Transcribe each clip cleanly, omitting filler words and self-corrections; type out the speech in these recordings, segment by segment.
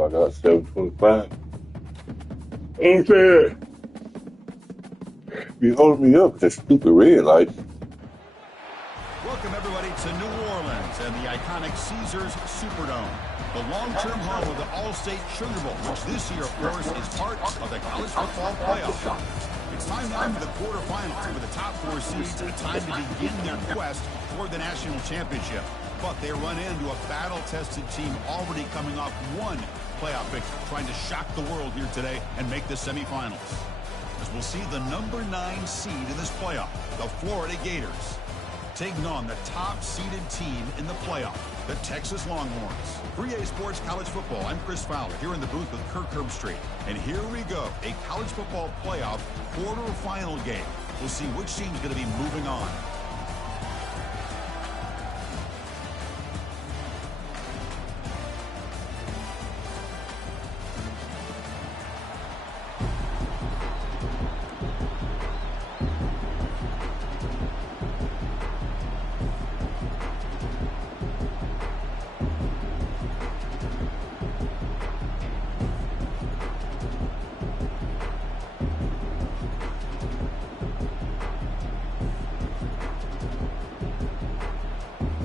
so I got 725. He said, you holding me up with that stupid red light. Welcome, everybody, to New Orleans and the iconic Caesars Superdome, the long-term home of the All-State Sugar Bowl, which this year, of course, is part of the college football playoff. It's time now for the quarterfinals, with the top four seeds a time to begin their quest toward the national championship. But they run into a battle-tested team already coming off one playoff victory, trying to shock the world here today and make the semifinals. As we'll see the number 9 seed in this playoff, the Florida Gators, taking on the top-seeded team in the playoff, the Texas Longhorns. For EA Sports College Football, I'm Chris Fowler, here in the booth with Kirk Herbstreit. And here we go, a college football playoff quarterfinal game. We'll see which team's going to be moving on.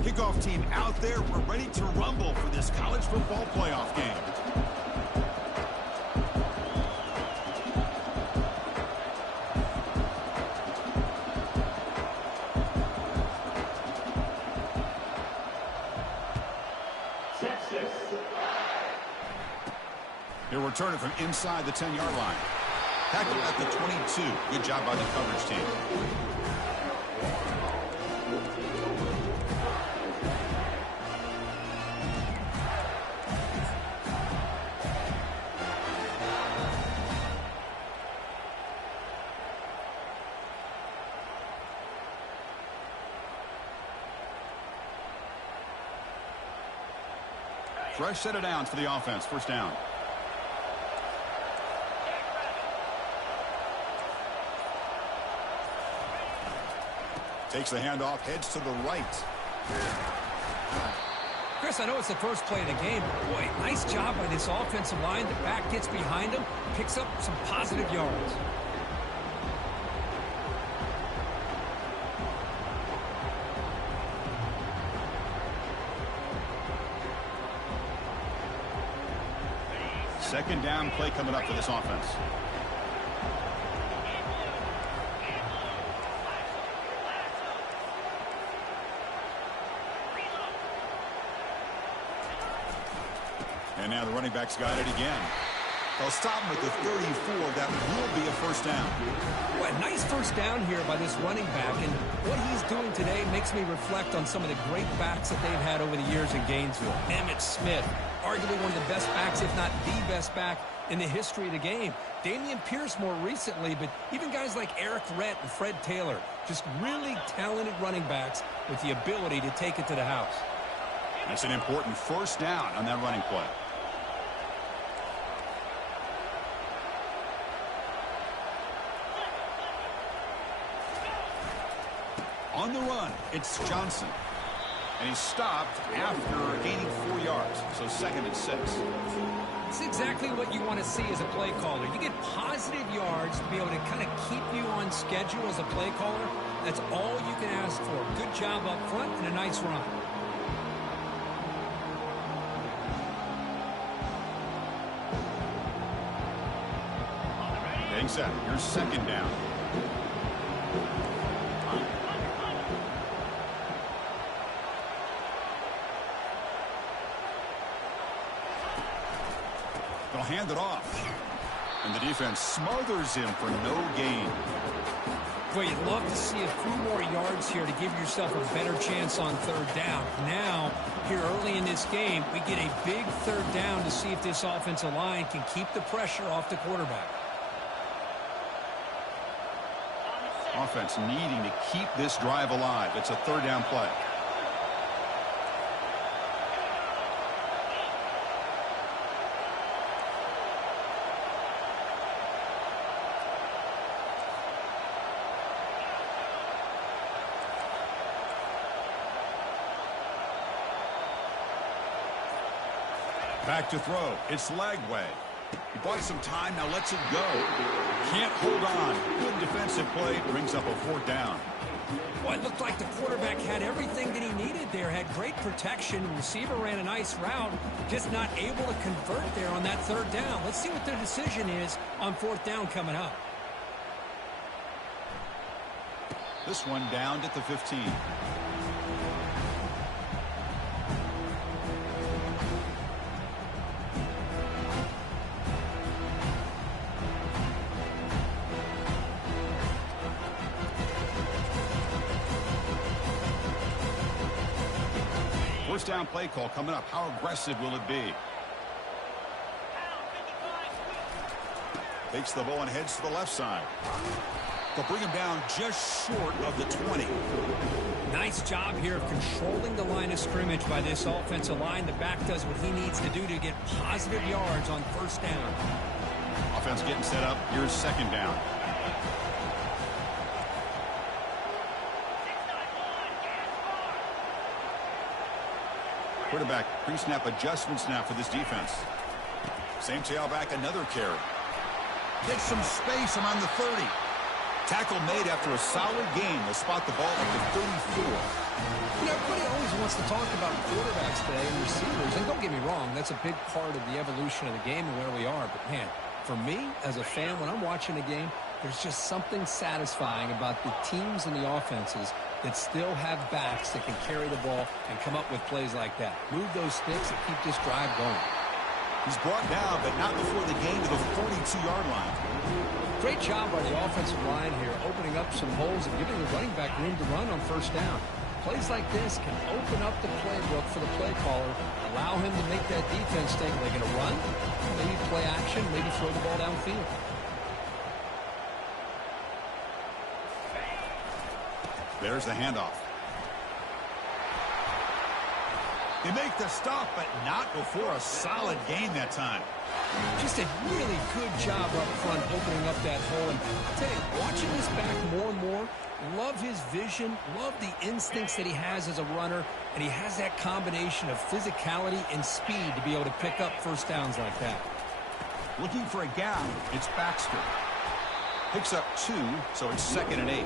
Kickoff team out there. We're ready to rumble for this college football playoff game. They're returning from inside the 10-yard line. Tackled at the 22. Good job by the coverage team. Fresh set of downs for the offense. First down. Takes the handoff, heads to the right. Chris, I know it's the first play of the game, but boy, nice job by this offensive line. The back gets behind him, picks up some positive yards. Second down play coming up for this offense. And now the running back's got it again. They'll stop him at the 34. That will be a first down. Well, a nice first down here by this running back, and what he's doing today makes me reflect on some of the great backs that they've had over the years in Gainesville. Emmitt Smith, arguably one of the best backs, if not the best back in the history of the game. Dameon Pierce more recently, but even guys like Eric Rhett and Fred Taylor, just really talented running backs with the ability to take it to the house. That's an important first down on that running play. On the run, it's Johnson. And he's stopped after gaining 4 yards. So second and 6. It's exactly what you want to see as a play caller. You get positive yards to be able to kind of keep you on schedule as a play caller. That's all you can ask for. Good job up front and a nice run. Getting set. Here's second down. They'll hand it off. And the defense smothers him for no gain. Boy, you'd love to see a few more yards here to give yourself a better chance on third down. Now, here early in this game, we get a big third down to see if this offensive line can keep the pressure off the quarterback. Offense needing to keep this drive alive. It's a third down play. Back to throw. It's Lagway. He bought some time, now lets it go. Can't hold on. Good defensive play. Brings up a 4th down. Well, it looked like the quarterback had everything that he needed there. Had great protection. The receiver ran a nice route. Just not able to convert there on that 3rd down. Let's see what their decision is on 4th down coming up. This one down at the 15. First down play call coming up. How aggressive will it be? Takes the ball and heads to the left side. They'll bring him down just short of the 20. Nice job here of controlling the line of scrimmage by this offensive line. The back does what he needs to do to get positive yards on 1st down. Offense getting set up. Here's 2nd down. Quarterback pre-snap adjustment snap for this defense. Same tailback, another carry. Gets some space around the 30. Tackle made after a solid gain. They'll spot the ball at the 34. You know, everybody always wants to talk about quarterbacks today and receivers. And don't get me wrong, that's a big part of the evolution of the game and where we are. But, man, for me, as a fan, when I'm watching a game, there's just something satisfying about the teams and the offenses that still have backs that can carry the ball and come up with plays like that. Move those sticks and keep this drive going. He's brought down, but not before the gain to the 42-yard line. Great job by the offensive line here, opening up some holes and giving the running back room to run on 1st down. Plays like this can open up the playbook for the play caller, allow him to make that defense think they're going to run, maybe play action, maybe throw the ball downfield. There's the handoff. They make the stop, but not before a solid gain that time. Just a really good job up front opening up that hole. And I'll tell you, watching this back more and more, love his vision, love the instincts that he has as a runner, and he has that combination of physicality and speed to be able to pick up 1st downs like that. Looking for a gap, it's Baxter. Picks up 2, so it's 2nd and 8.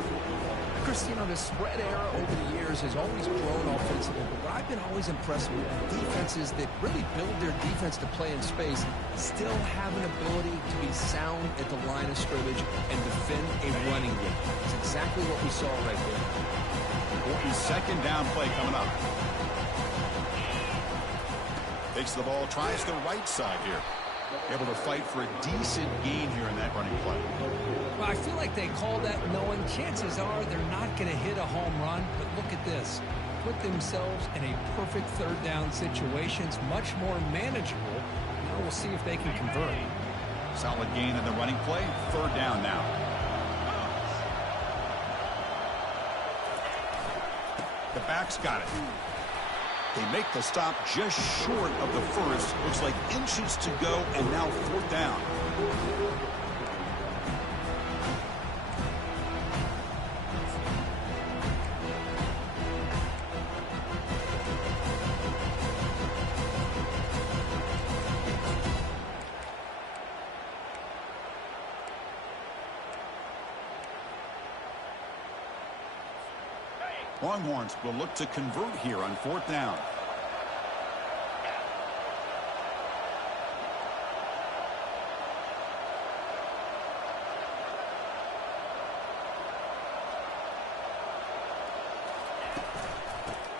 Chris, you know, the spread era over the years has always grown offensively, but what I've been always impressed with defenses that really build their defense to play in space still have an ability to be sound at the line of scrimmage and defend a running game. It's exactly what we saw right there. Important 2nd down play coming up. Takes the ball, tries the right side here. Able to fight for a decent gain here in that running play. Well, I feel like they call that knowing chances are they're not going to hit a home run, but look at this. Put themselves in a perfect 3rd down situation. It's much more manageable. Now we'll see if they can convert. Solid gain in the running play. 3rd down now. The back's got it. They make the stop just short of the 1st. Looks like inches to go, and now 4th down. Longhorns will look to convert here on 4th down.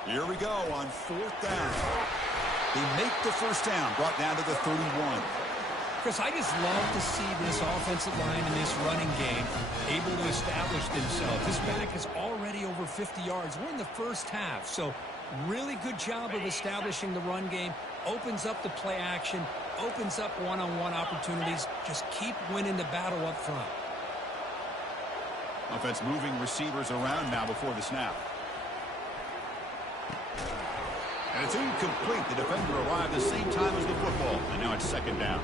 Here we go on 4th down. They make the 1st down, brought down to the 31. Chris, I just love to see this offensive line in this running game able to establish themselves. This back is already over 50 yards. We're in the 1st half, so really good job of establishing the run game. Opens up the play action, opens up one-on-one opportunities. Just keep winning the battle up front. Offense moving receivers around now before the snap. And it's incomplete. The defender arrived the same time as the football, and now it's 2nd down.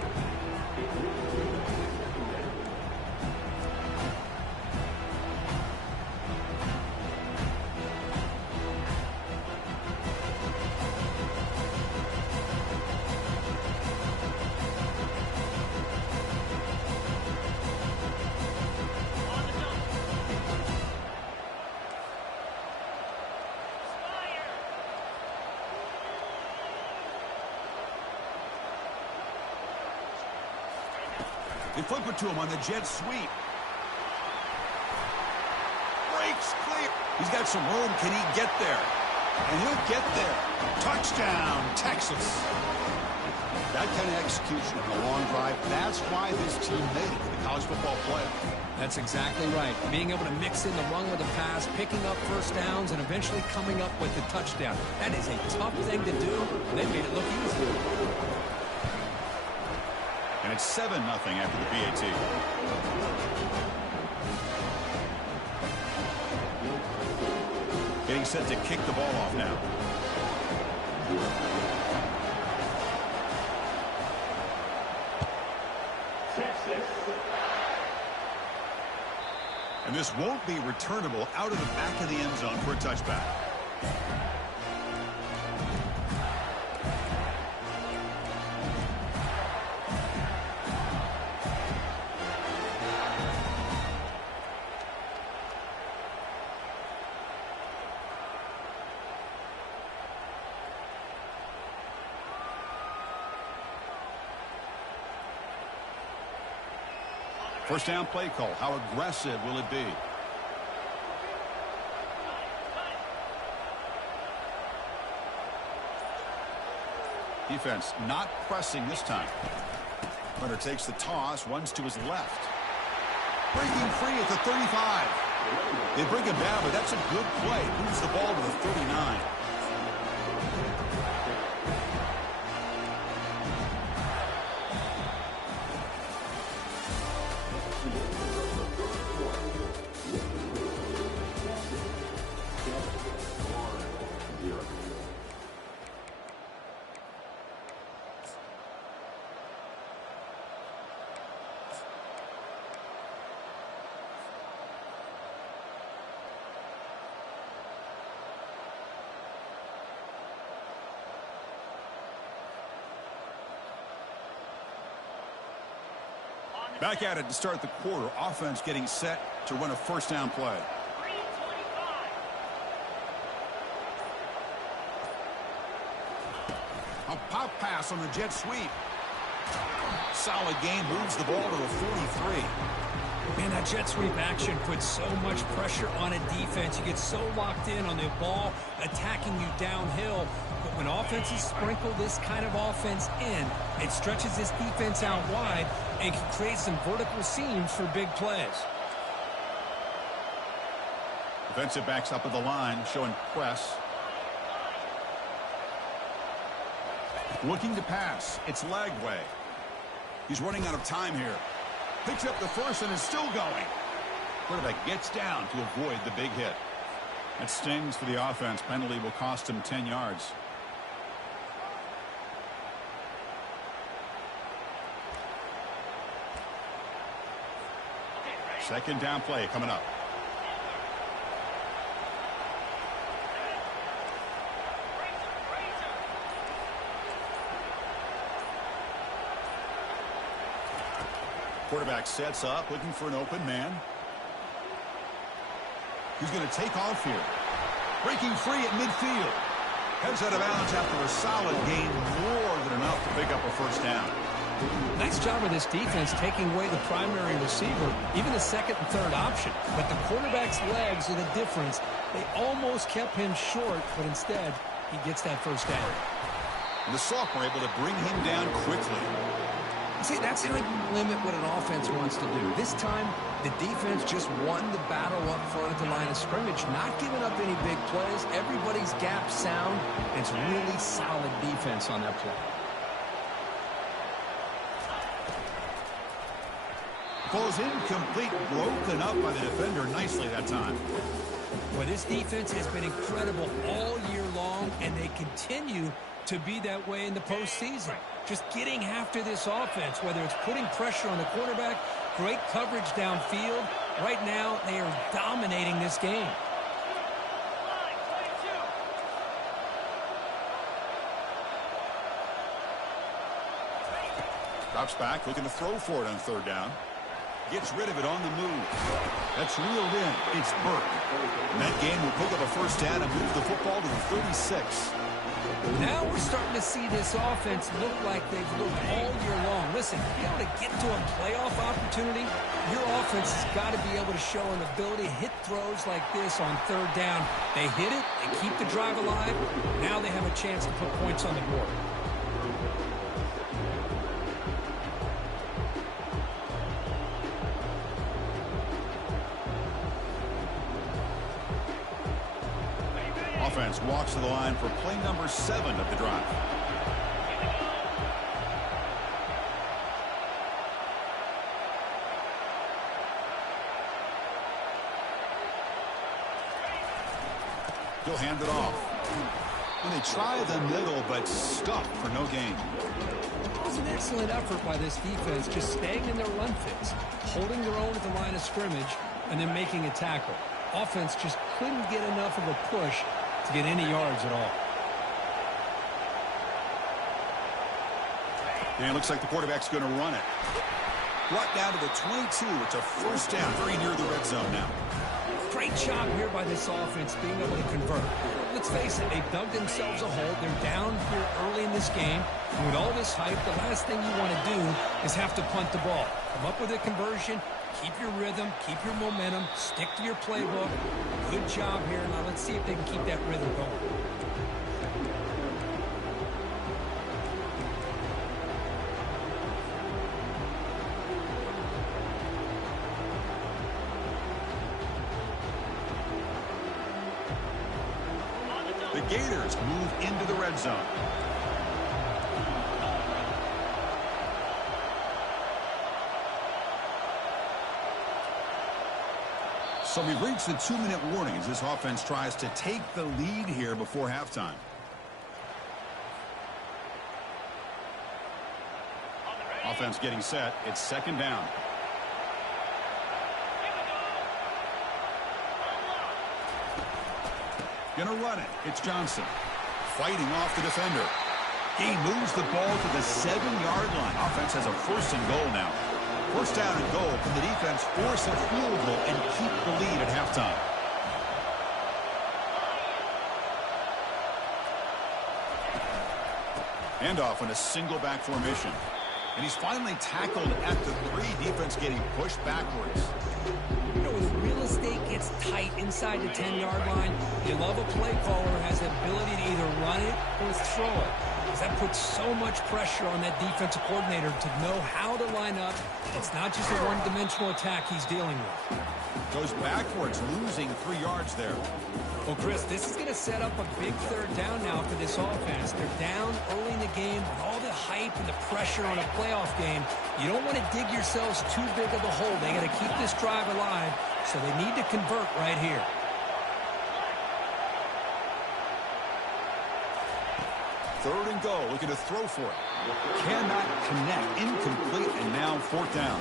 They flip it to him on the jet sweep. Breaks clear. He's got some room. Can he get there? And he'll get there. Touchdown, Texas. That kind of execution on a long drive, that's why this team made it to the college football playoff. That's exactly right. Being able to mix in the run with the pass, picking up first downs, and eventually coming up with the touchdown. That is a tough thing to do, and they made it look easy. And it's 7-0 after the PAT. Getting set to kick the ball off now. And this won't be returnable out of the back of the end zone for a touchback. First down play call. How aggressive will it be? Defense not pressing this time. Hunter takes the toss, runs to his left. Breaking free at the 35. They bring him down, but that's a good play. Moves the ball to the 39. Back at it to start the quarter. Offense getting set to run a first down play. A pop pass on the jet sweep. Solid gain, moves the ball to the 43. Man, that jet sweep action puts so much pressure on a defense. You get so locked in on the ball attacking you downhill. But when offenses sprinkle this kind of offense in, it stretches this defense out wide and can create some vertical seams for big plays. Defensive backs up at the line, showing press. Looking to pass. It's Lagway. He's running out of time here. Picks up the first and is still going. Quarterback gets down to avoid the big hit. That stings for the offense. Penalty will cost him 10 yards. Second down play coming up. Quarterback sets up, looking for an open man. He's going to take off here. Breaking free at midfield. Heads out of bounds after a solid gain, more than enough to pick up a first down. Nice job of this defense taking away the primary receiver, even the second and third option. But the quarterback's legs are the difference. They almost kept him short, but instead, he gets that first down. And the sophomore able to bring him down quickly. See, that's how you limit what an offense wants to do. This time, the defense just won the battle up front at the line of scrimmage, not giving up any big plays. Everybody's gap sound. It's really solid defense on that play. Ball's incomplete, broken up by the defender nicely that time. Well, this defense has been incredible all year long, and they continue to be that way in the postseason. Just getting after this offense, whether it's putting pressure on the quarterback, great coverage downfield. Right now, they are dominating this game. Drops back, looking to throw for it on third down. Gets rid of it on the move. That's reeled in. It's Burke. And that game will pick up a first down and move the football to the 36. Now we're starting to see this offense look like they've looked all year long. Listen. listen, to be able to get to a playoff opportunity, your offense has got to be able to show an ability to hit throws like this on third down. They hit it, they keep the drive alive. Now they have a chance to put points on the board. Offense walks to the line for play number 7 of the drive. He'll hand it off. And they try the middle, but stuck for no gain. It was an excellent effort by this defense, just staying in their run fits, holding their own at the line of scrimmage, and then making a tackle. Offense just couldn't get enough of a push to get any yards at all. And it looks like the quarterback's going to run it. Brought down to the 22. It's a first down, very near the red zone now. Great job here by this offense being able to convert. Let's face it, they dug themselves a hole. They're down here early in this game. And with all this hype, the last thing you want to do is have to punt the ball. Come up with a conversion, keep your rhythm, keep your momentum, stick to your playbook. Good job here. Now let's see if they can keep that rhythm going. The Gators move into the red zone. So we've reached the 2-minute warning as this offense tries to take the lead here before halftime. Offense getting set. It's second down. Gonna run it. It's Johnson. Fighting off the defender. He moves the ball to the 7-yard line. Offense has a first and goal now. First down and goal. Can the defense force a field goal and keep the lead at halftime? Handoff in a single back formation. And he's finally tackled at the 3. Defense getting pushed backwards. You know, when real estate gets tight inside the 10-yard line, you love a play caller who has the ability to either run it or throw it. Because that puts so much pressure on that defensive coordinator to know how to line up. It's not just a one-dimensional attack he's dealing with. Goes backwards, losing 3 yards there. Well, Chris, this is going to set up a big third down now for this offense. They're down early in the game with all the hype and the pressure on a playoff game. You don't want to dig yourselves too big of a hole. They got to keep this drive alive, so they need to convert right here. Third and goal, looking to throw for it. Cannot connect, incomplete, and now fourth down.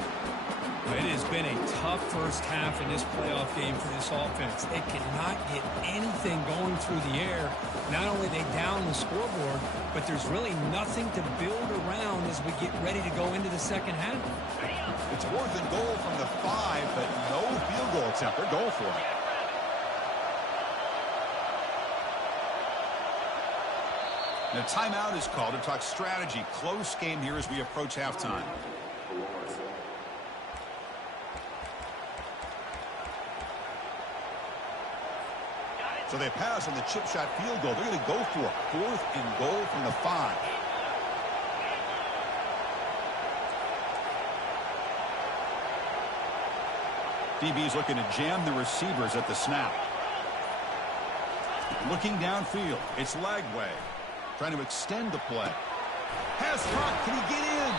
It has been a tough first half in this playoff game for this offense. They cannot get anything going through the air. Not only are they down the scoreboard, but there's really nothing to build around as we get ready to go into the second half. It's fourth and goal from the 5, but no field goal attempt. They're going for it. And a timeout is called to talk strategy. Close game here as we approach halftime. So they pass on the chip shot field goal. They're going to go for it. Fourth and goal from the 5. DB's looking to jam the receivers at the snap. Looking downfield. It's Lagway. Trying to extend the play. Pass caught. Can he get in?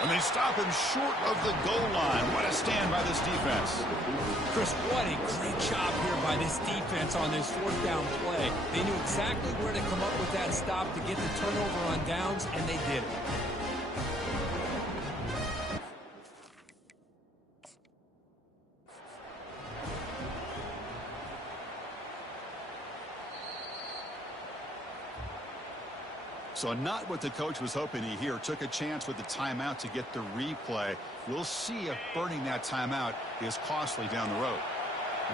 And they stop him short of the goal line. What a stand by this defense. Chris, what a great job here by this defense on this fourth down play. They knew exactly where to come up with that stop to get the turnover on downs, and they did it. So not what the coach was hoping to hear. Took a chance with the timeout to get the replay. We'll see if burning that timeout is costly down the road.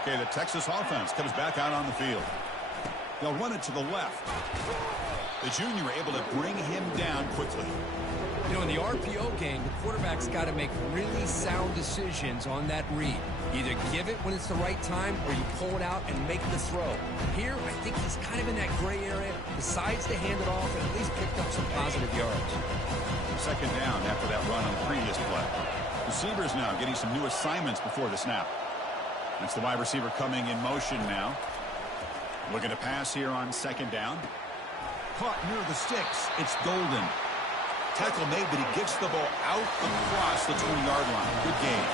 Okay, the Texas offense comes back out on the field. They'll run it to the left. The junior able to bring him down quickly. You know, in the RPO game, the quarterback's got to make really sound decisions on that read. Either give it when it's the right time or you pull it out and make the throw. Here, I think he's kind of in that gray area, decides to hand it off and at least picked up some positive yards. Second down after that run on the previous play. Receivers now getting some new assignments before the snap. That's the wide receiver coming in motion now. Looking to pass here on second down. Caught near the sticks. It's Golden. Tackle made, but he gets the ball out across the 20-yard line. Good game.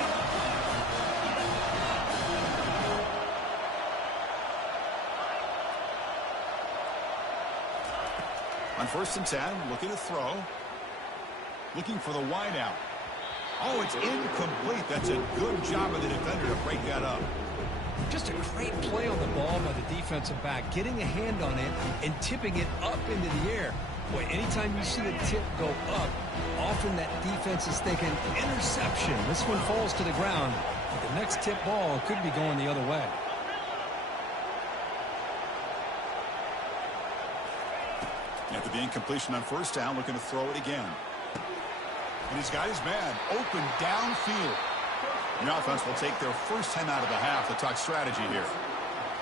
On 1st and 10, looking to throw. Looking for the wide out. Oh, it's incomplete. That's a good job of the defender to break that up. Just a great play on the ball by the defensive back, getting a hand on it and tipping it up into the air. Boy, anytime you see the tip go up, often that defense is thinking interception. This one falls to the ground. But the next tip ball could be going the other way. After the incompletion on 1st down, looking to throw it again. And he's got his man open downfield. The offense will take their first time out of the half to talk strategy here.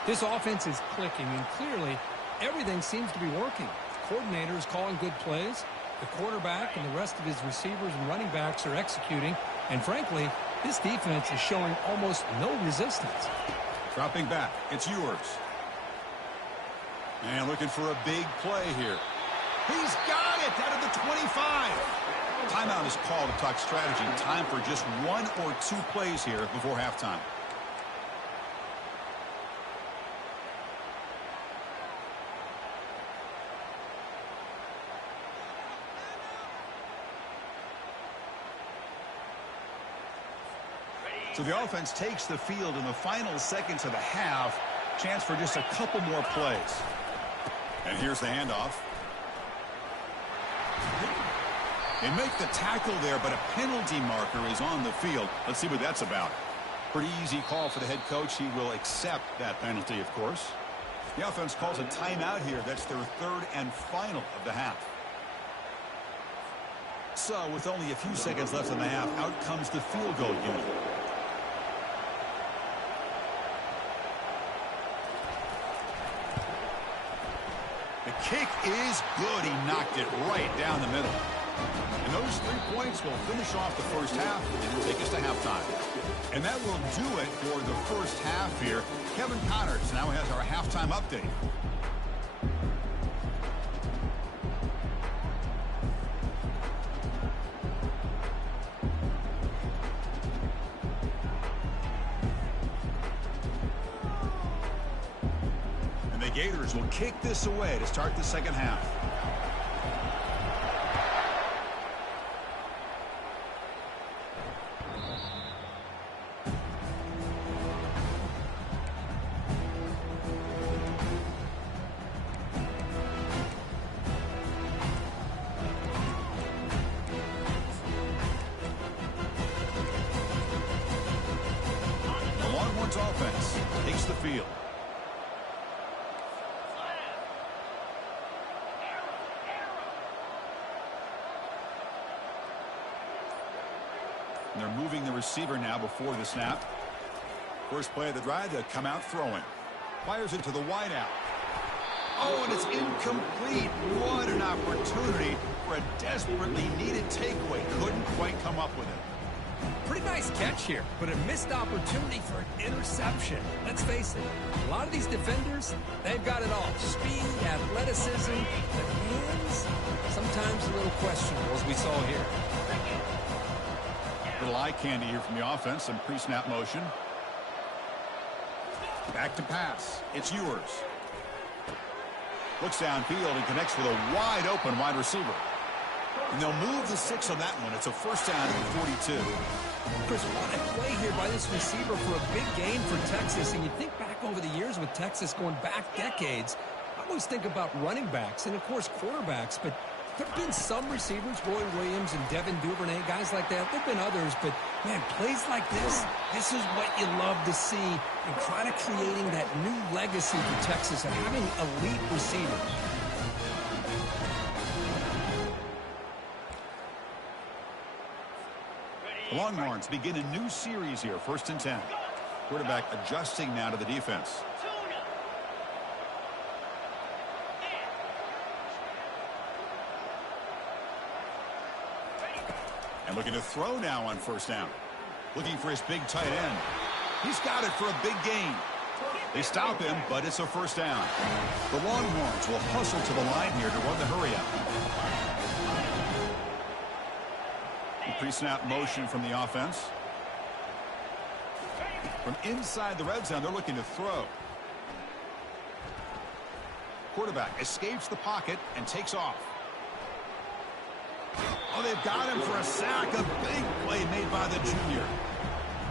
This offense is clicking, and clearly everything seems to be working. The coordinator is calling good plays. The quarterback and the rest of his receivers and running backs are executing. And frankly, this defense is showing almost no resistance. Dropping back, it's yours. And looking for a big play here. He's got it out of the 25. Timeout is called to talk strategy. Time for just 1 or 2 plays here before halftime. So the offense takes the field in the final seconds of the half. Chance for just a couple more plays. And here's the handoff. They make the tackle there, but a penalty marker is on the field. Let's see what that's about. Pretty easy call for the head coach. He will accept that penalty, of course. The offense calls a timeout here. That's their 3rd and final of the half. So, with only a few seconds left in the half, out comes the field goal unit. The kick is good. He knocked it right down the middle. And those 3 points will finish off the first half and will take us to halftime. And that will do it for the first half here. Kevin Connors now has our halftime update. And the Gators will kick this away to start the second half. Offense takes the field. And they're moving the receiver now before the snap. First play of the drive, they'll come out throwing. Fires it to the wideout. Oh, and it's incomplete. What an opportunity for a desperately needed takeaway. Couldn't quite come up with it. Pretty nice catch here, but a missed opportunity for an interception. Let's face it, a lot of these defenders, they've got it all. Speed, athleticism, but hands, sometimes a little questionable, as we saw here. Little eye candy here from the offense, some pre-snap motion. Back to pass. It's yours. Looks downfield and connects with a wide-open wide receiver. And they'll move the 6 on that one. It's a first down at the 42. Chris, what a play here by this receiver for a big game for Texas. And you think back over the years with Texas going back decades, I always think about running backs and, of course, quarterbacks. But there have been some receivers, Roy Williams and Devin Duvernay, guys like that. There have been others. But, man, plays like this is what you love to see. And try to creating that new legacy for Texas and having elite receivers. The Longhorns begin a new series here, 1st and 10. Quarterback adjusting now to the defense. And looking to throw now on 1st down. Looking for his big tight end. He's got it for a big gain. They stop him, but it's a 1st down. The Longhorns will hustle to the line here to run the hurry up. Pre-snap motion from the offense. From inside the red zone, they're looking to throw. Quarterback escapes the pocket and takes off. Oh, they've got him for a sack. A big play made by the junior.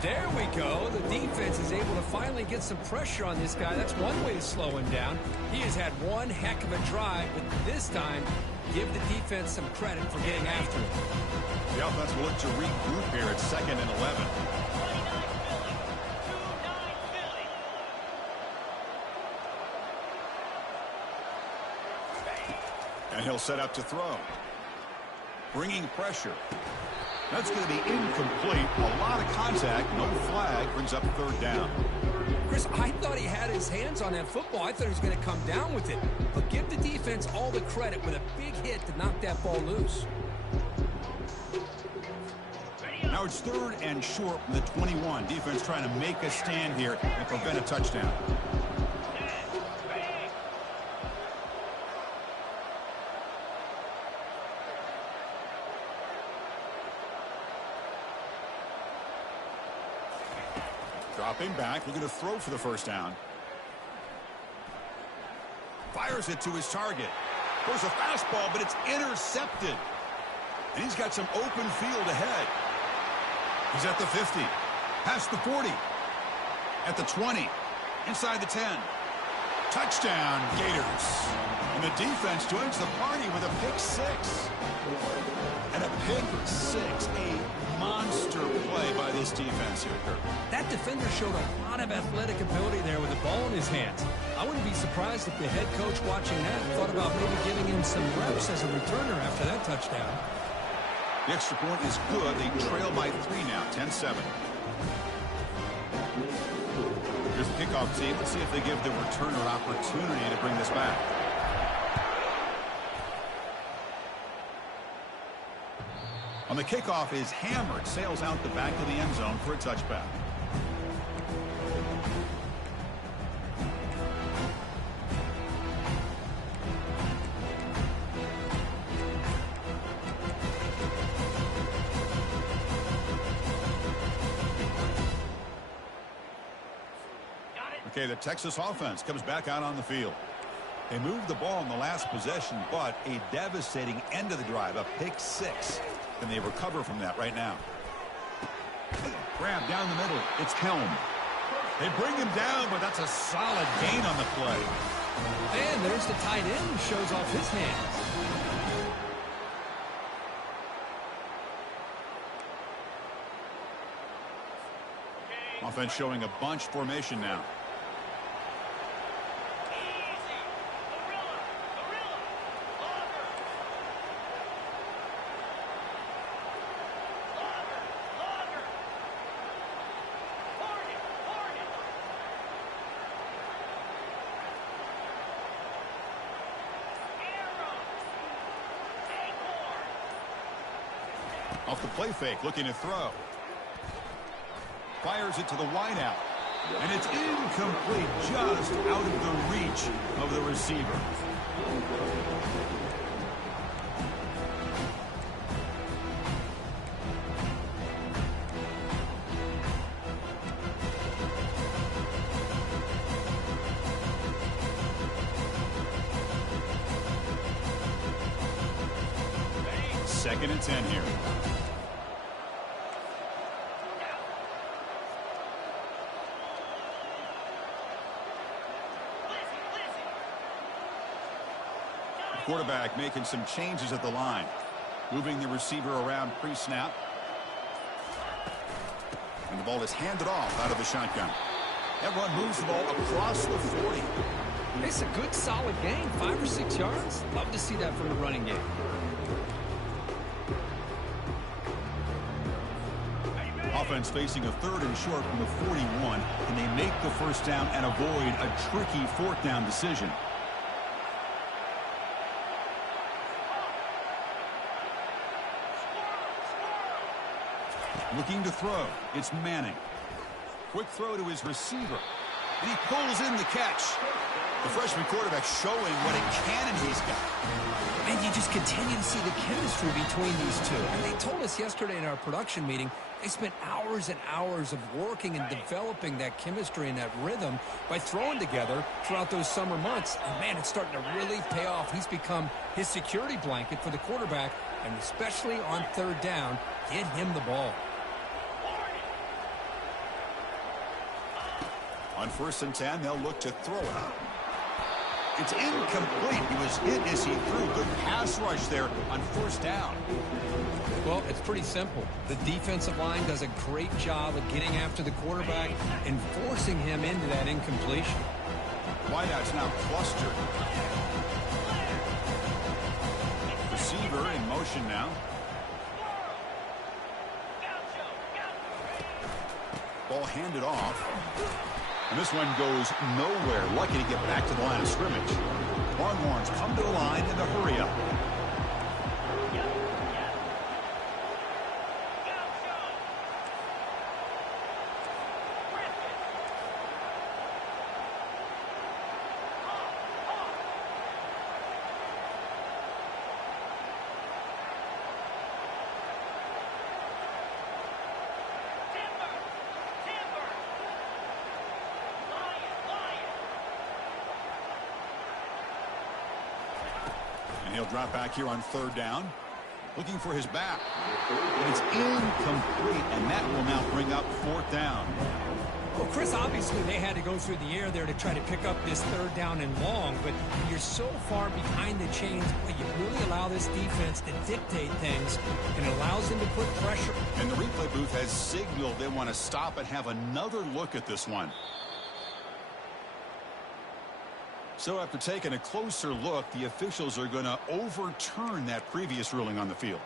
There we go. The defense is able to finally get some pressure on this guy. That's one way to slow him down. He has had one heck of a drive, but this time, give the defense some credit for getting after him. The offense will look to regroup here at 2nd and 11. And he'll set up to throw. Bringing pressure. That's going to be incomplete. A lot of contact. No flag. Brings up 3rd down. Chris, I thought he had his hands on that football. I thought he was going to come down with it. But give the defense all the credit with a big hit to knock that ball loose. Now it's 3rd and short from the 21. Defense trying to make a stand here and prevent a touchdown. Dropping back, looking to throw for the 1st down. Fires it to his target. Goes a fastball, but it's intercepted. And he's got some open field ahead. He's at the 50. Past the 40. At the 20. Inside the 10. Touchdown, Gators. And the defense joins the party with a pick 6. And a pick 6. A monster play by this defense here, Kirk. That defender showed a lot of athletic ability there with the ball in his hands. I wouldn't be surprised if the head coach watching that thought about maybe giving him some reps as a returner after that touchdown. The extra point is good. They trail by 3 now, 10-7. Here's the kickoff team. Let's see if they give the returner an opportunity to bring this back. On the kickoff is hammered. Sails out the back of the end zone for a touchback. Okay, the Texas offense comes back out on the field. They moved the ball in the last possession, but a devastating end of the drive, a pick 6. And they recover from that right now. Grab down the middle. It's Helm. They bring him down, but that's a solid gain on the play. And there's the tight end who shows off his hands. Offense showing a bunch formation now. Off the play fake, looking to throw. Fires it to the wideout. And it's incomplete, just out of the reach of the receiver. Second and 10 here. Quarterback making some changes at the line. Moving the receiver around pre-snap. And the ball is handed off out of the shotgun. Everyone moves the ball across the 40. It's a good, solid gain. 5 or 6 yards. Love to see that from the running game. Offense facing a 3rd and short from the 41. Can they make the first down and avoid a tricky 4th down decision? Looking to throw. It's Manning. Quick throw to his receiver. And he pulls in the catch. The freshman quarterback showing what a cannon he's got. And you just continue to see the chemistry between these two. And they told us yesterday in our production meeting, they spent hours and hours of working and developing that chemistry and that rhythm by throwing together throughout those summer months. And, man, it's starting to really pay off. He's become his security blanket for the quarterback, and especially on 3rd down, get him the ball. On 1st and 10, they'll look to throw it. It's incomplete. He was hit as he threw. Good pass rush there on 1st down. Well, it's pretty simple. The defensive line does a great job of getting after the quarterback and forcing him into that incompletion. Wideout's now clustered. Receiver in motion now. Ball handed off. And this one goes nowhere. Lucky to get back to the line of scrimmage. Longhorns come to the line in the hurry-up. And he'll drop back here on 3rd down. Looking for his back. And it's incomplete, and that will now bring up 4th down. Well, Chris, obviously they had to go through the air there to try to pick up this 3rd down and long, but when you're so far behind the chains, you really allow this defense to dictate things, and it allows them to put pressure. And the replay booth has signaled they want to stop and have another look at this one. So after taking a closer look, the officials are going to overturn that previous ruling on the field.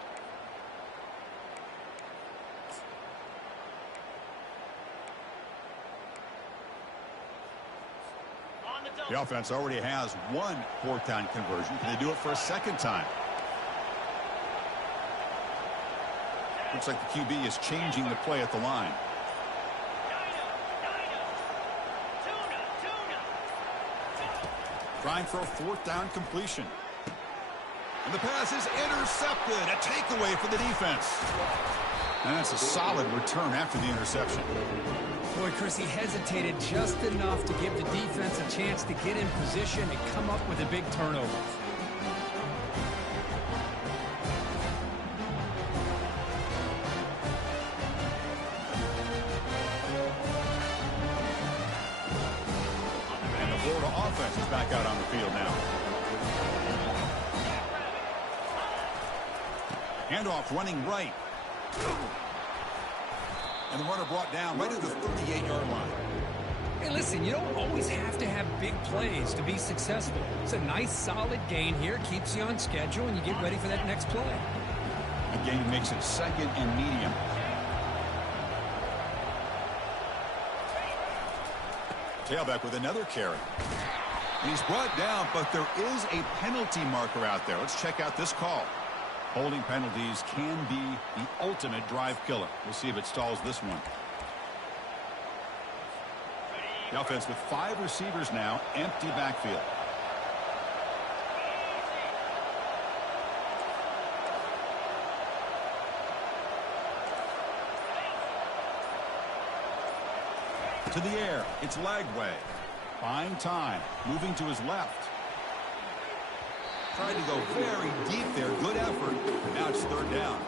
The offense already has one 4th down conversion. Can they do it for a 2nd time? Looks like the QB is changing the play at the line. Trying for a 4th down completion. And the pass is intercepted. A takeaway for the defense. And that's a solid return after the interception. Boy, Chris, he hesitated just enough to give the defense a chance to get in position and come up with a big turnover. And the Florida offense is back out on the field now. Handoff running right. And the runner brought down right at the 38-yard line. Hey, listen, you don't always have to have big plays to be successful. It's a nice, solid gain here. Keeps you on schedule, and you get ready for that next play. The gain makes it 2nd and medium. Tailback with another carry. And he's brought down, but there is a penalty marker out there. Let's check out this call. Holding penalties can be the ultimate drive killer. We'll see if it stalls this one. The offense with 5 receivers now, empty backfield. To the air, it's Lagway. Buying time, moving to his left. Tried to go very deep there. Good effort. Now it's 3rd down.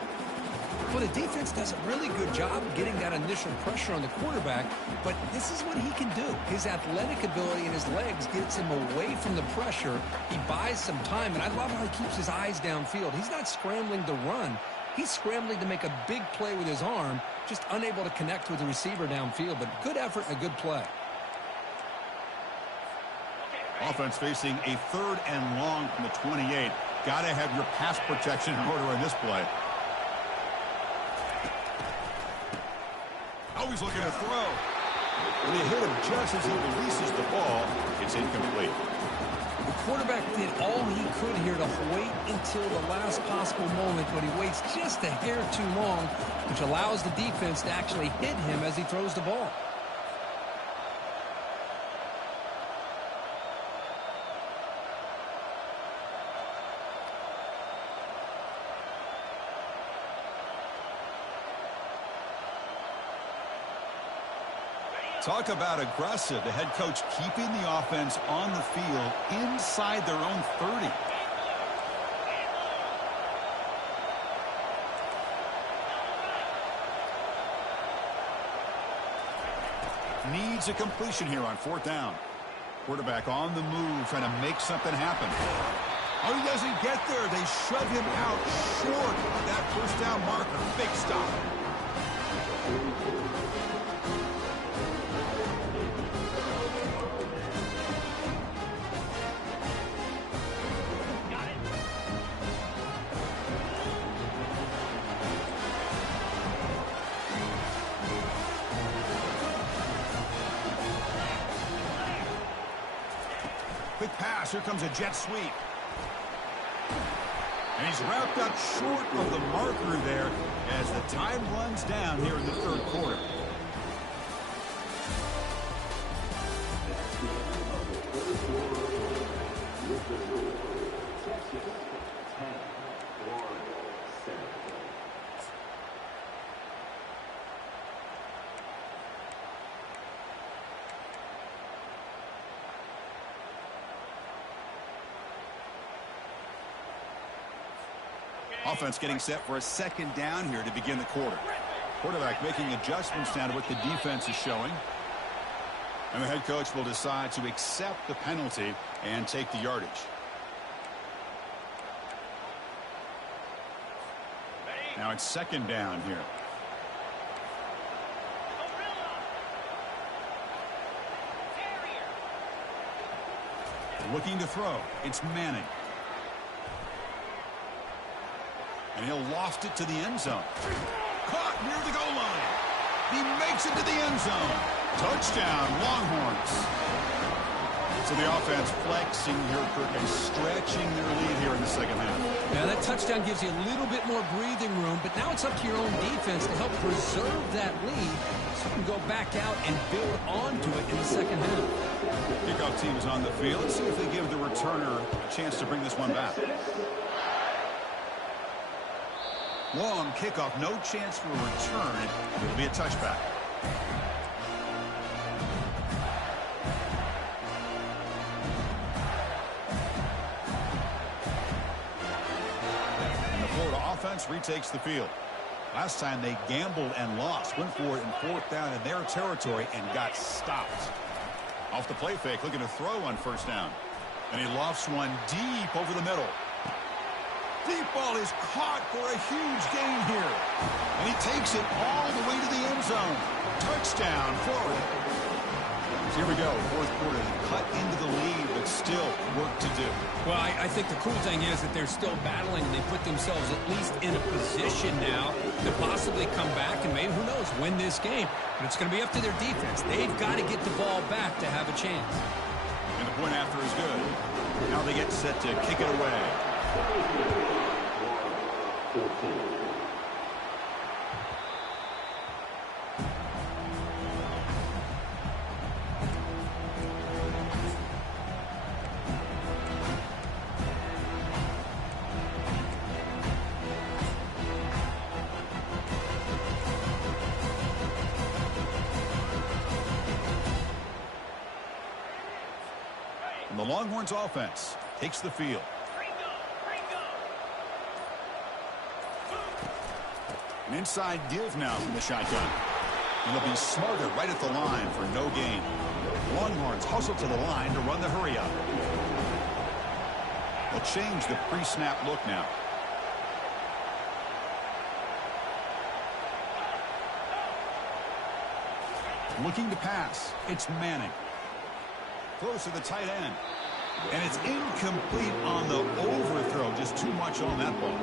Well, the defense does a really good job of getting that initial pressure on the quarterback, but this is what he can do. His athletic ability and his legs gets him away from the pressure. He buys some time, and I love how he keeps his eyes downfield. He's not scrambling to run. He's scrambling to make a big play with his arm, just unable to connect with the receiver downfield, but good effort and a good play. Offense facing a 3rd and long from the 28. Got to have your pass protection in order in this play. Oh, he's looking to throw. And they hit him just as he releases the ball. It's incomplete. The quarterback did all he could here to wait until the last possible moment, but he waits just a hair too long, which allows the defense to actually hit him as he throws the ball. Talk about aggressive. The head coach keeping the offense on the field inside their own 30. Needs a completion here on 4th down. Quarterback on the move, trying to make something happen. Oh, he doesn't get there. They shove him out short of that 1st down marker. Big stop. Quick pass. Here comes a jet sweep. And he's wrapped up short of the marker there as the time runs down here in the 3rd quarter. Offense getting set for a 2nd down here to begin the quarter. Quarterback making adjustments down to what the defense is showing. And the head coach will decide to accept the penalty and take the yardage. Now it's 2nd down here. Looking to throw. It's Manning. And he'll loft it to the end zone. Caught near the goal line. He makes it to the end zone. Touchdown, Longhorns. So the offense flexing here, Kirk, and stretching their lead here in the 2nd half. Yeah, that touchdown gives you a little bit more breathing room, but now it's up to your own defense to help preserve that lead so you can go back out and build onto it in the 2nd half. Kickoff team is on the field. Let's see if they give the returner a chance to bring this one back. Long kickoff, no chance for a return. It'll be a touchback. And the Florida offense retakes the field. Last time they gambled and lost. Went for it in 4th down in their territory and got stopped. Off the play fake, looking to throw on 1st down. And he lofts one deep over the middle. Deep ball is caught for a huge gain here. And he takes it all the way to the end zone. Touchdown, Florida. So here we go, 4th quarter. They cut into the lead, but still work to do. Well, I think the cool thing is that they're still battling, and they put themselves at least in a position now to possibly come back and maybe, who knows, win this game. But it's going to be up to their defense. They've got to get the ball back to have a chance. And the point after is good. Now they get set to kick it away. And the Longhorns offense takes the field. An inside give now from the shotgun. And they'll be smarter right at the line for no gain. Longhorns hustle to the line to run the hurry up. They'll change the pre-snap look now. Looking to pass. It's Manning. Throws to the tight end. And it's incomplete on the overthrow. Just too much on that ball.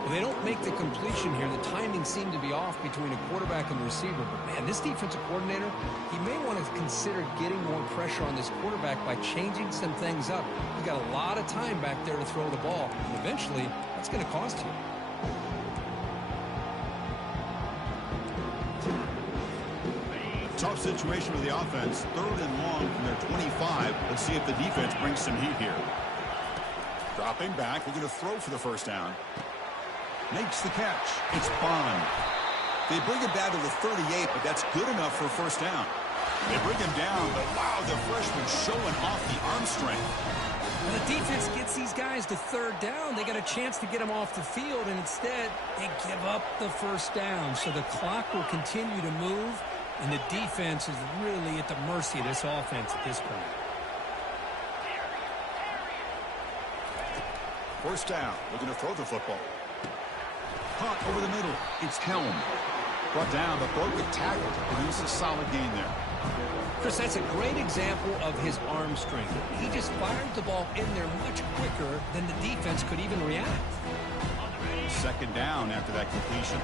Well, they don't make the completion here. The timing seemed to be off between a quarterback and the receiver. But, man, this defensive coordinator, he may want to consider getting more pressure on this quarterback by changing some things up. You got a lot of time back there to throw the ball. And eventually, that's going to cost you. Tough situation with the offense. 3rd and long from their 25. Let's see if the defense brings some heat here. Dropping back, looking to throw for the first down. Makes the catch. It's Bond. They bring him down to the 38, but that's good enough for a first down. They bring him down, but wow, the freshman showing off the arm strength. When the defense gets these guys to 3rd down, they got a chance to get them off the field, and instead they give up the first down. So the clock will continue to move, and the defense is really at the mercy of this offense at this point. First down, looking to throw the football. Caught over the middle. It's Helm. Brought down, but broke a tackle to produce a solid gain there. Chris, that's a great example of his arm strength. He just fired the ball in there much quicker than the defense could even react. 2nd down after that completion.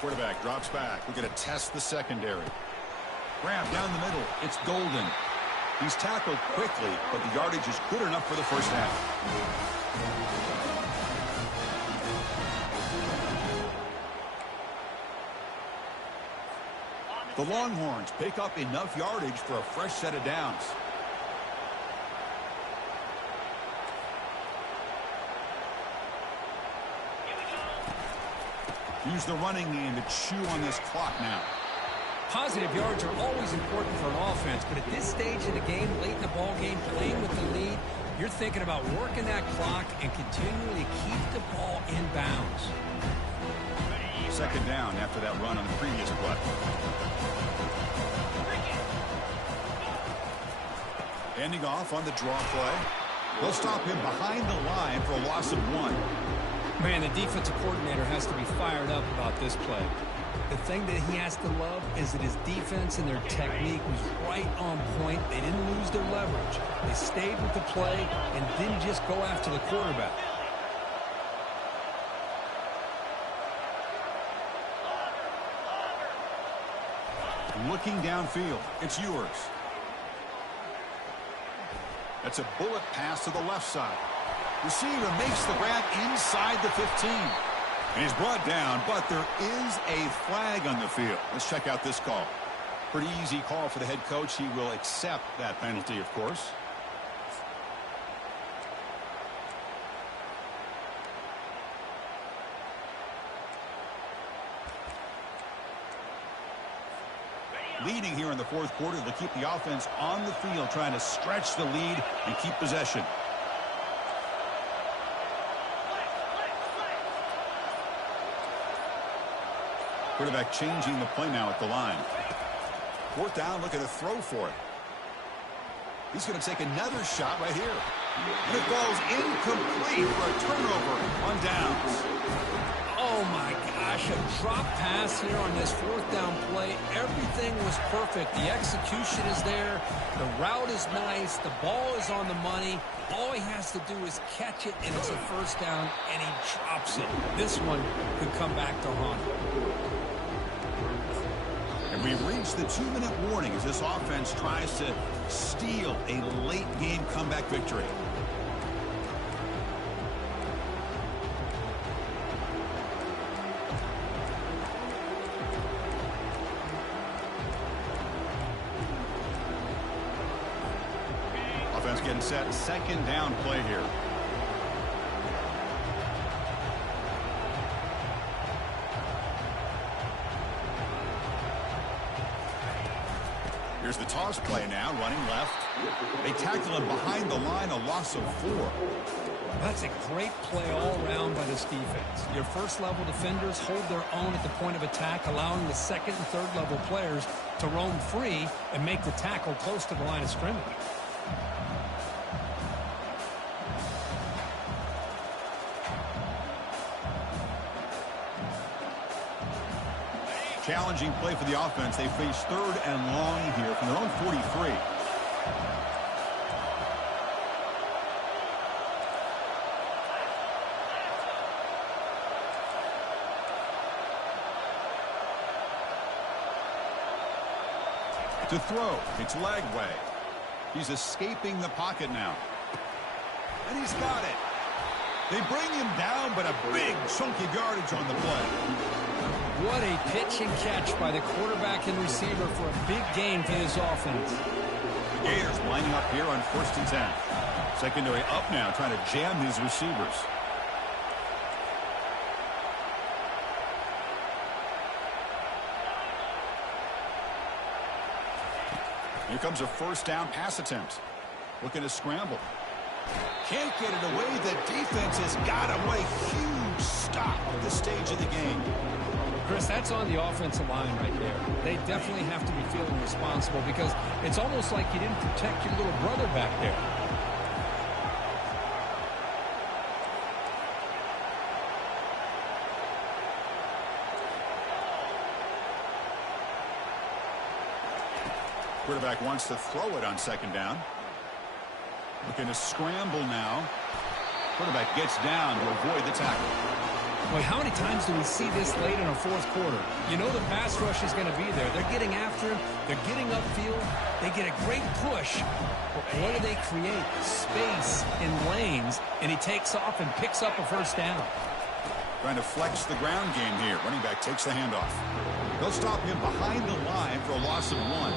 Quarterback drops back. We're going to test the secondary. Grab down the middle. It's Golden. He's tackled quickly, but the yardage is good enough for the first half. The Longhorns pick up enough yardage for a fresh set of downs. Use the running game to chew on this clock now. Positive yards are always important for an offense, but at this stage of the game, late in the ball game, playing with the lead, you're thinking about working that clock and continually keep the ball in bounds. 2nd down after that run on the previous play. Ending off on the draw play. They'll stop him behind the line for a loss of 1. Man, the defensive coordinator has to be fired up about this play. The thing that he has to love is that his defense and their technique was right on point. They didn't lose their leverage. They stayed with the play and didn't just go after the quarterback. Looking downfield, it's Ewers. That's a bullet pass to the left side. Receiver makes the grab inside the 15. And he's brought down, but there is a flag on the field. Let's check out this call. Pretty easy call for the head coach. He will accept that penalty, of course. Leading here in the 4th quarter, they'll keep the offense on the field, trying to stretch the lead and keep possession. Quarterback changing the play now at the line. 4th down, looking to throw for it. He's going to take another shot right here. And it falls incomplete for a turnover on downs. Oh, my gosh, a drop pass here on this 4th down play. Everything was perfect. The execution is there. The route is nice. The ball is on the money. All he has to do is catch it, and it's a first down, and he drops it. This one could come back to haunt him. And we reach the 2-minute warning as this offense tries to steal a late-game comeback victory. Offense getting set. 2nd down play here. Here's the toss play now, running left. They tackle him behind the line, a loss of 4. That's a great play all around by this defense. Your first-level defenders hold their own at the point of attack, allowing the 2nd and 3rd-level players to roam free and make the tackle close to the line of scrimmage. challenging play for the offense. They face 3rd and long here from their own 43. To throw, it's Lagway. He's escaping the pocket now. And he's got it. They bring him down, but a big chunky yardage on the play. What a pitch and catch by the quarterback and receiver for a big gain for this offense. The Gators lining up here on 1st and 10. Secondary up now, trying to jam these receivers. Here comes a 1st down pass attempt. Looking to scramble. Can't get it away. The defense has got him. What a huge stop at this stage of the game. Chris, that's on the offensive line right there. They definitely have to be feeling responsible because it's almost like you didn't protect your little brother back there. Quarterback wants to throw it on 2nd down. Looking to scramble now. Quarterback gets down to avoid the tackle. Boy, how many times do we see this late in a 4th quarter? You know the pass rush is going to be there. They're getting after him. They're getting upfield. They get a great push. But what do they create? Space in lanes. And he takes off and picks up a 1st down. Trying to flex the ground game here. Running back takes the handoff. They'll stop him behind the line for a loss of 1.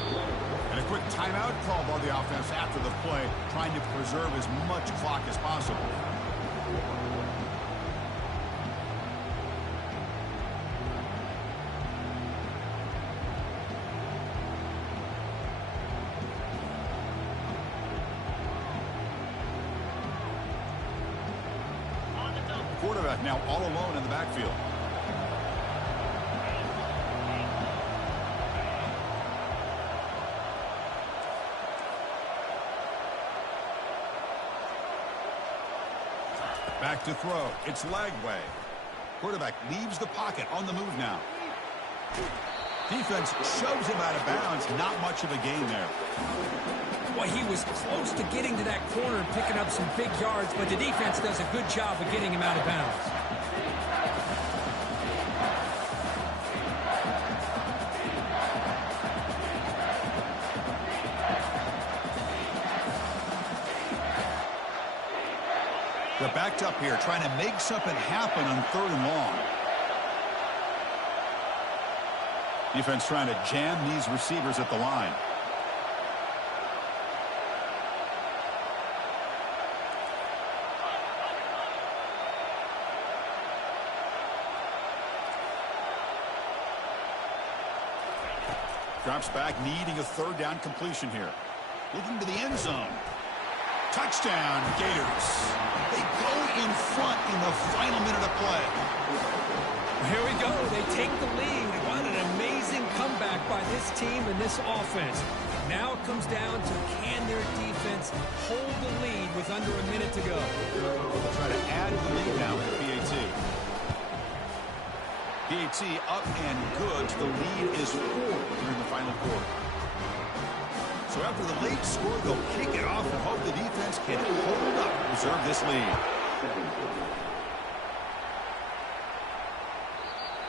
And a quick timeout called by the offense after the play, trying to preserve as much clock as possible. Quarterback now all alone in the backfield. Back to throw. It's Lagway. Quarterback leaves the pocket on the move now. Defense shoves him out of bounds. Not much of a gain there. Well, he was close to getting to that corner and picking up some big yards, but the defense does a good job of getting him out of bounds. They're backed up here, trying to make something happen on 3rd and long. Defense trying to jam these receivers at the line. Drops back, needing a 3rd down completion here. Looking to the end zone. Touchdown, Gators. They go in front in the final minute of play. Here we go. They take the lead. What an amazing comeback by this team and this offense. Now it comes down to can their defense hold the lead with under a minute to go. They'll try to add to the lead now with PAT. PAT up and good. The lead is 4 during the final quarter. So after the late score, they'll kick it off and hope the defense can hold up and preserve this lead.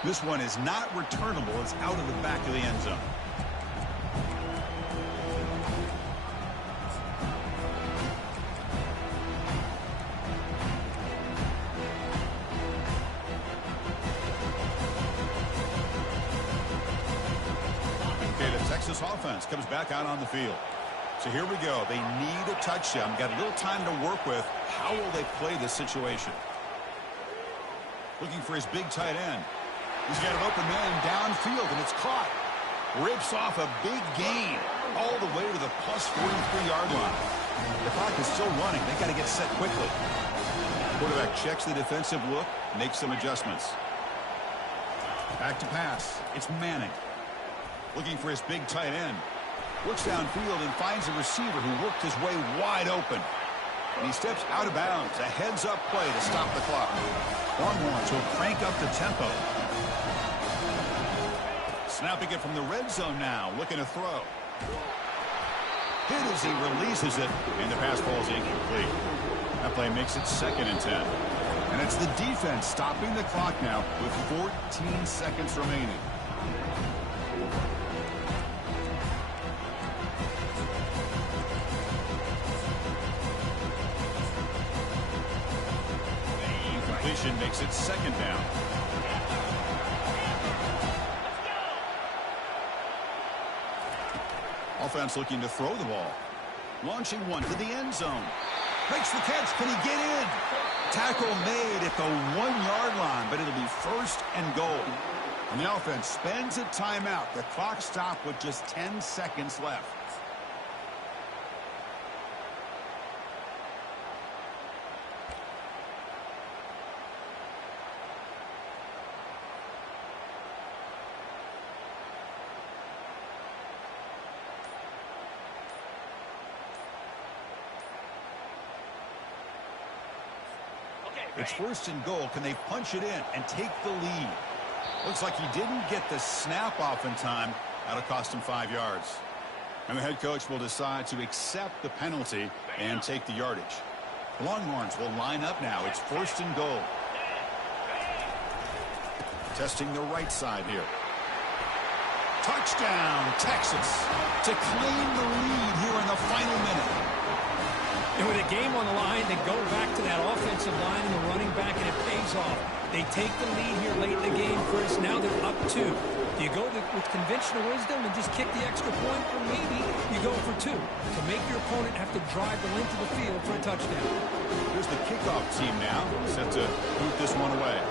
This one is not returnable. It's out of the back of the end zone. Texas offense comes back out on the field. So here we go. They need a touchdown. Got a little time to work with. How will they play this situation? Looking for his big tight end. He's got an open man downfield, and it's caught. Rips off a big gain all the way to the plus 43-yard line. The clock is still running. They got to get set quickly. Quarterback checks the defensive look, makes some adjustments. Back to pass. It's Manning. Looking for his big tight end. Looks downfield and finds a receiver who worked his way wide open. And he steps out of bounds. A heads-up play to stop the clock. Longhorns will crank up the tempo. Snapping it from the red zone now, looking to throw. Hit as he releases it, and the pass falls incomplete. That play makes it 2nd and 10. And it's the defense stopping the clock now with 14 seconds remaining. The incompletion makes it 2nd down. Offense looking to throw the ball. Launching one to the end zone. Makes the catch. Can he get in? Tackle made at the 1-yard line, but it'll be 1st and goal. And the offense spends a timeout. The clock stopped with just 10 seconds left. It's 1st and goal. Can they punch it in and take the lead? Looks like he didn't get the snap off in time. That'll cost him 5 yards. And the head coach will decide to accept the penalty and take the yardage. The Longhorns will line up now. It's 1st and goal. Testing the right side here. Touchdown, Texas, to claim the lead here in the final minute. And with a game on the line, they go back to that offensive line and the running back, and it pays off. They take the lead here late in the game, Chris. Now they're up 2. Do you go with conventional wisdom and just kick the extra point, or maybe you go for 2 to make your opponent have to drive the length of the field for a touchdown? Here's the kickoff team now, set to boot this one away.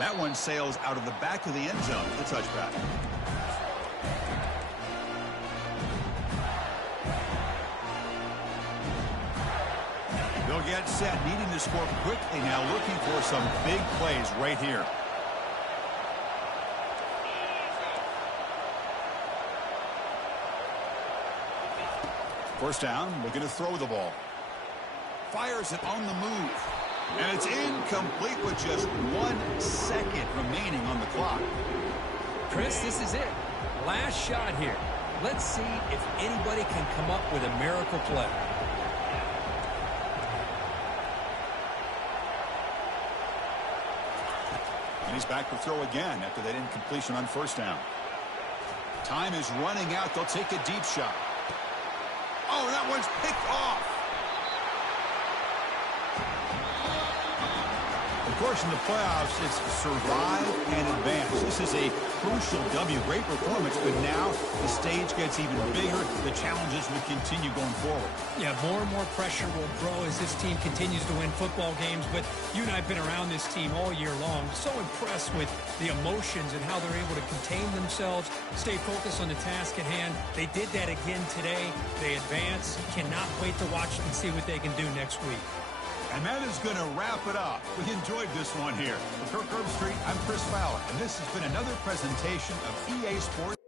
That one sails out of the back of the end zone for the touchback. They'll get set, needing to score quickly now, looking for some big plays right here. First down, looking to throw the ball. Fires it on the move. And it's incomplete with just 1 second remaining on the clock. Chris, this is it. Last shot here. Let's see if anybody can come up with a miracle play. And he's back to throw again after that incompletion on 1st down. Time is running out. They'll take a deep shot. Oh, that one's picked off. Of course, in the playoffs, it's survive and advance. This is a crucial W. Great performance, but now the stage gets even bigger. The challenges will continue going forward. Yeah, more and more pressure will grow as this team continues to win football games, but you and I have been around this team all year long. So impressed with the emotions and how they're able to contain themselves, stay focused on the task at hand. They did that again today. They advance. Cannot wait to watch and see what they can do next week. And that is going to wrap it up. We enjoyed this one here. With Kirk Herbstreit, I'm Chris Fowler, and this has been another presentation of EA Sports.